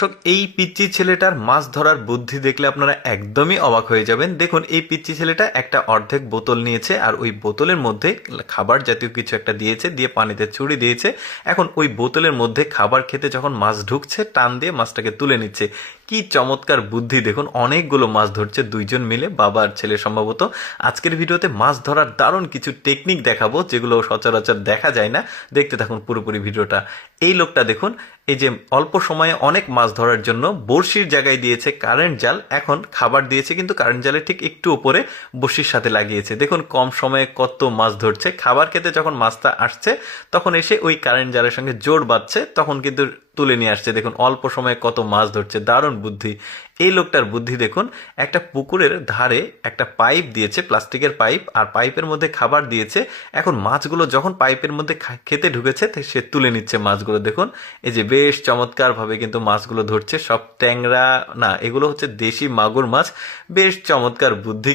দর্শক, এই পিচ্চি ছেলেটার মাছ ধরার বুদ্ধি দেখলে আপনারা একদমই অবাক হয়ে যাবেন। দেখুন, এই পিচ্চি ছেলেটা একটা অর্ধেক বোতল নিয়েছে আর ওই বোতলের মধ্যে খাবার জাতীয় কিছু একটা দিয়েছে, দিয়ে পানিতে ছুরি দিয়েছে। এখন ওই বোতলের মধ্যে খাবার খেতে যখন মাছ ঢুকছে, টান দিয়ে মাছটাকে তুলে নিচ্ছে। কি চমৎকার বুদ্ধি! দেখুন, অনেকগুলো মাছ ধরছে দুইজন মিলে, বাবা আর ছেলে সম্ভবত। আজকের ভিডিওতে মাছ ধরার দারুণ কিছু টেকনিক দেখাবো, যেগুলো সচরাচর দেখা যায় না। দেখতে থাকুন পুরোপুরি ভিডিওটা। এই লোকটা দেখুন, এই যে অল্প সময়ে অনেক মাছ ধরার জন্য বড়শির জায়গায় দিয়েছে কারেন্ট জাল, এখন খাবার দিয়েছে কিন্তু কারেন্ট জালের ঠিক একটু উপরে বড়শির সাথে লাগিয়েছে। দেখুন কম সময়ে কত মাছ ধরছে। খাবার খেতে যখন মাছটা আসছে তখন এসে ওই কারেন্ট জালের সঙ্গে জোর বাঁধছে, তখন কিন্তু তুলে নিয়ে আসছে। দেখুন অল্প সময়ে কত মাছ ধরছে, দারুণ বুদ্ধি। এই লোকটার বুদ্ধি দেখুন, একটা পুকুরের ধারে একটা পাইপ দিয়েছে, প্লাস্টিকের পাইপ, আর পাইপের মধ্যে খাবার দিয়েছে। এখন মাছগুলো যখন পাইপের মধ্যে খেতে ঢুকেছে সে তুলে নিচ্ছে মাছগুলো। দেখুন এই যে বেশ চমৎকার ভাবে কিন্তু মাছগুলো ধরছে, সব ট্যাংরা না, এগুলো হচ্ছে দেশি মাগুর মাছ। বেশ চমৎকার বুদ্ধি।